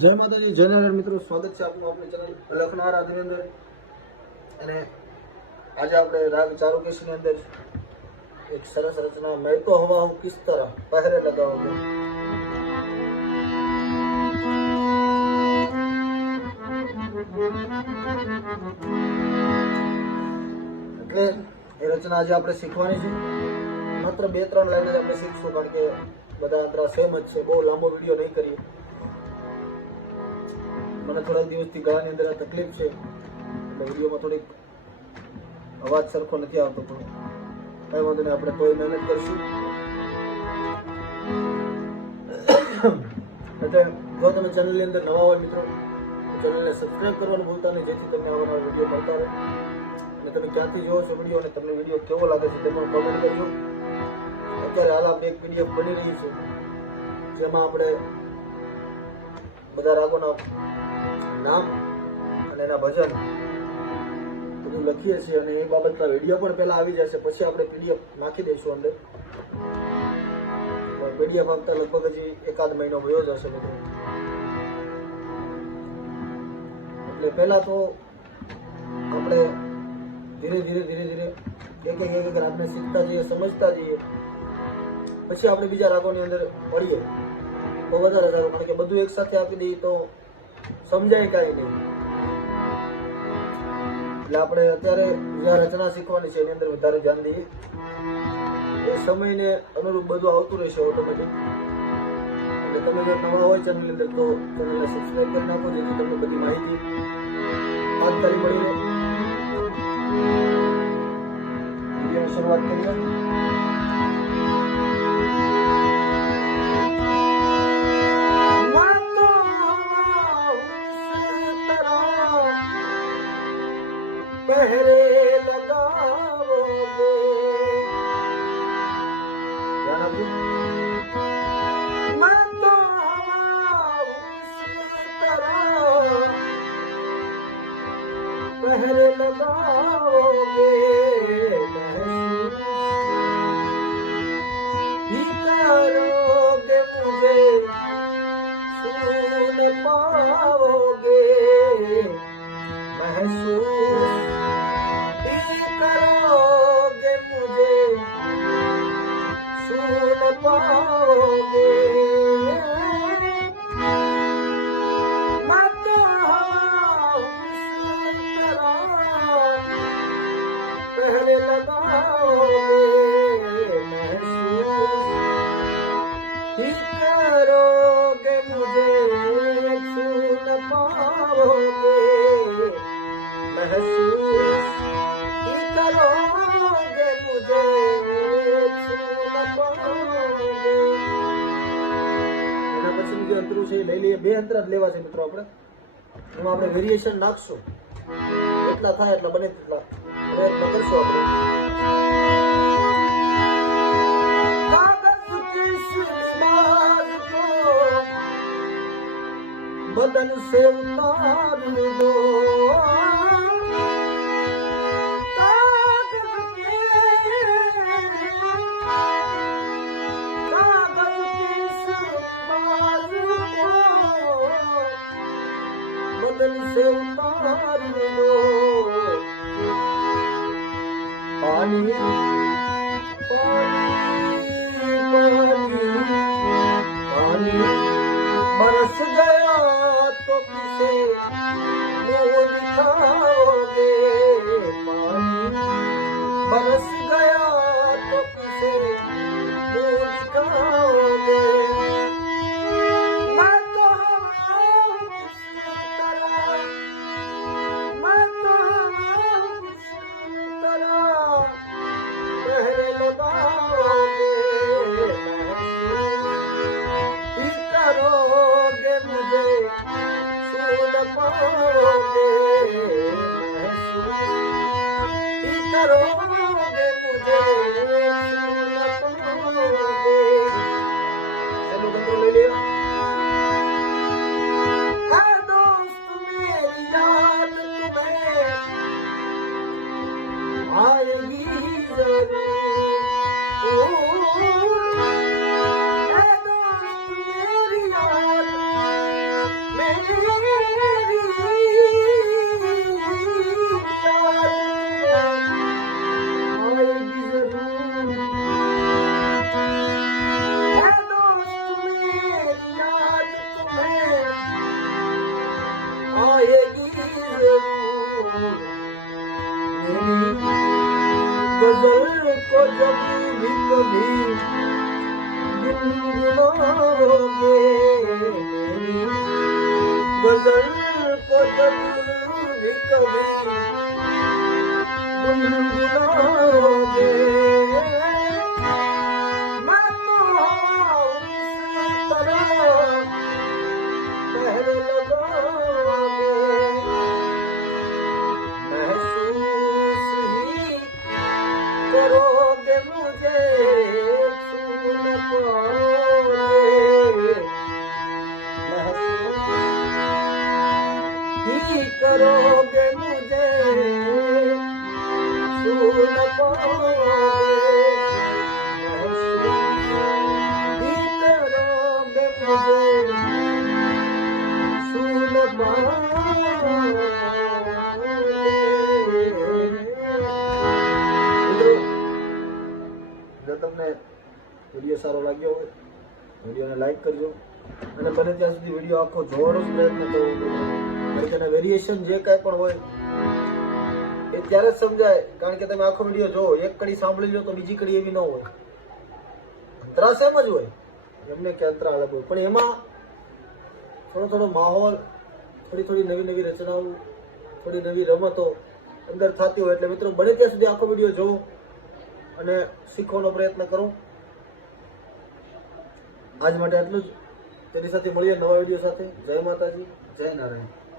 જય માતાજી, જય નારાયણ મિત્રો, સ્વાગત છે આપનું આપણી ચેનલ લખનાર આદિની અંદર. અને આજે આપણે રાગ ચારુકેશની અંદર એક સરસ રચના મેં તો હવા હું કિસ તરહ પહેરે લગાવો. એટલે એ રચના આજે આપણે શીખવાની છે. માત્ર 2-3 લાઈન જ આપણે શીખશું, કારણ કે બધા અંતરા સેમ જ છે. બહુ લાંબો વિડીયો નહીં કરીએ. મને થોડા દિવસથી ગળાની અંદર તકલીફ છે, એટલે વિડીયોમાં થોડીક અવાજ સરખો નથી આવતો, પણ કઈ વાંધો નહીં, આપણે કોઈ મહેનત કરીશું. એટલે જો તમે ચેનલની અંદર નવા હોય મિત્રો, ચેનલને સબસ્ક્રાઈબ કરવાનું ભૂલતા નહીં, જેથી તમને આવા નવા વિડીયો મળતા રહે. અને તમે ક્યાંથી જોવો છો વિડીયો અને તમને વિડીયો કેવો લાગે છે તે પણ કમેન્ટ કરજો. અત્યારે હાલ આપણે એક પીડીએફ બની રહી છે, જેમાં આપણે બધા રાગોના નામ અને એના ભજન બધું લખીએ છીએ, અને એ બાબતના વિડીયો પણ પહેલા આવી જશે, પછી આપણે પીડીએફ નાખી દઈશું અંદર. પીડીએફ આપતા લગભગ હજી 1-આધ મહિનો વયો જશે મિત્રો. એટલે પહેલા તો આપણે ધીરે ધીરે એક રાગને શીખતા જઈએ, સમજતા જઈએ, પછી આપણે બીજા રાગોની અંદર પડીએ તો વધારે સારું, કારણ કે બધું એક સાથે આપી દઈએ તો સમજાય કાંઈ નહીં. એટલે આપણે અત્યારે જ્યાં રચના શીખવાની છે એની અંદર વધારે ધ્યાન દઈએ. એ સમયને અનુરૂપ બધું આવતું રહેશે ઓટોમેટિક. એટલે તમે જો નવા હોય ચેનલની અંદર તો ચેનલને સબસ્ક્રાઈબ કરી નાખો, જેથી તમને બધી માહિતી તાત્કાલિક મળી રહે. વિડીયોની શરૂઆત કરીએ. पहरे लगाओगे मैं तो पहरे लगाओगे करोगे मुझे सुन पाओगे महसूस करोगे मुझे सुन पाओगे मैं तो पहले लगाओगे महसूस ही करोगे मुझे सुन पाओगे महसूस करोगे मुझे सुन पाओगे. એના પછીનું જે અંતરું છે એ લઈ લઈએ. 2 અંતરા જ લેવા છે મિત્રો આપણે. એમાં આપણે વેરિએશન નાખશું, જેટલા થાય એટલા બને તેટલા પ્રયત્ન કરશું આપણે. बदन से उतार दो बदन से उतार दो पानी बरस गया तो किसे मुँह दिखाओगे. पानी बरस गया तो किसे मुँह दिखाओगे. मैं तो पहरे लगाओगे करोगे मुझे सुन पाओगे करोगे मुझे सुन पाओगे. चलो बंदो ले लिया. है दोस्त मेरी याद तुम्हें आएगी जरूर. है दोस्त मेरी याद भी गुनगुनाओगे मेरी गजल को जब भी कभी गुनगुनाओगे मैं तो उस तरह पहरे लगाओगे महसूस ही करोगे मुझे छू न पाओगे महसूस ही करोगे मुझे छू न पाओगे महसूस ही करोगे मुझे छू न पाओगे જો તમને વિડીયો સારો લાગ્યો હોય વિડીયોને લાઈક કરજો અને બને ત્યાં સુધી વિડીયો આખો જોવાનો જ પ્રયત્ન કરવો કારણ કે એના વેરિએશન જે કાંઈ પણ હોય એ ત્યારે જ સમજાય કારણ કે તમે આખો વિડીયો જોવો એક કડી સાંભળી લો તો બીજી કડી એવી ન હોય અંતરા સેમ જ હોય એમને કે અંતરા અલગ હોય પણ એમાં થોડો માહોલ થોડી નવી નવી રચનાઓ થોડી નવી રમતો અંદર થતી હોય એટલે મિત્રો બને ત્યાં સુધી આખો વિડીયો જોવો અને શીખવાનો પ્રયત્ન કરો આજ માટે આટલું જ તેની સાથે મળીએ નવા વિડીયો સાથે જય માતાજી જય નારાયણ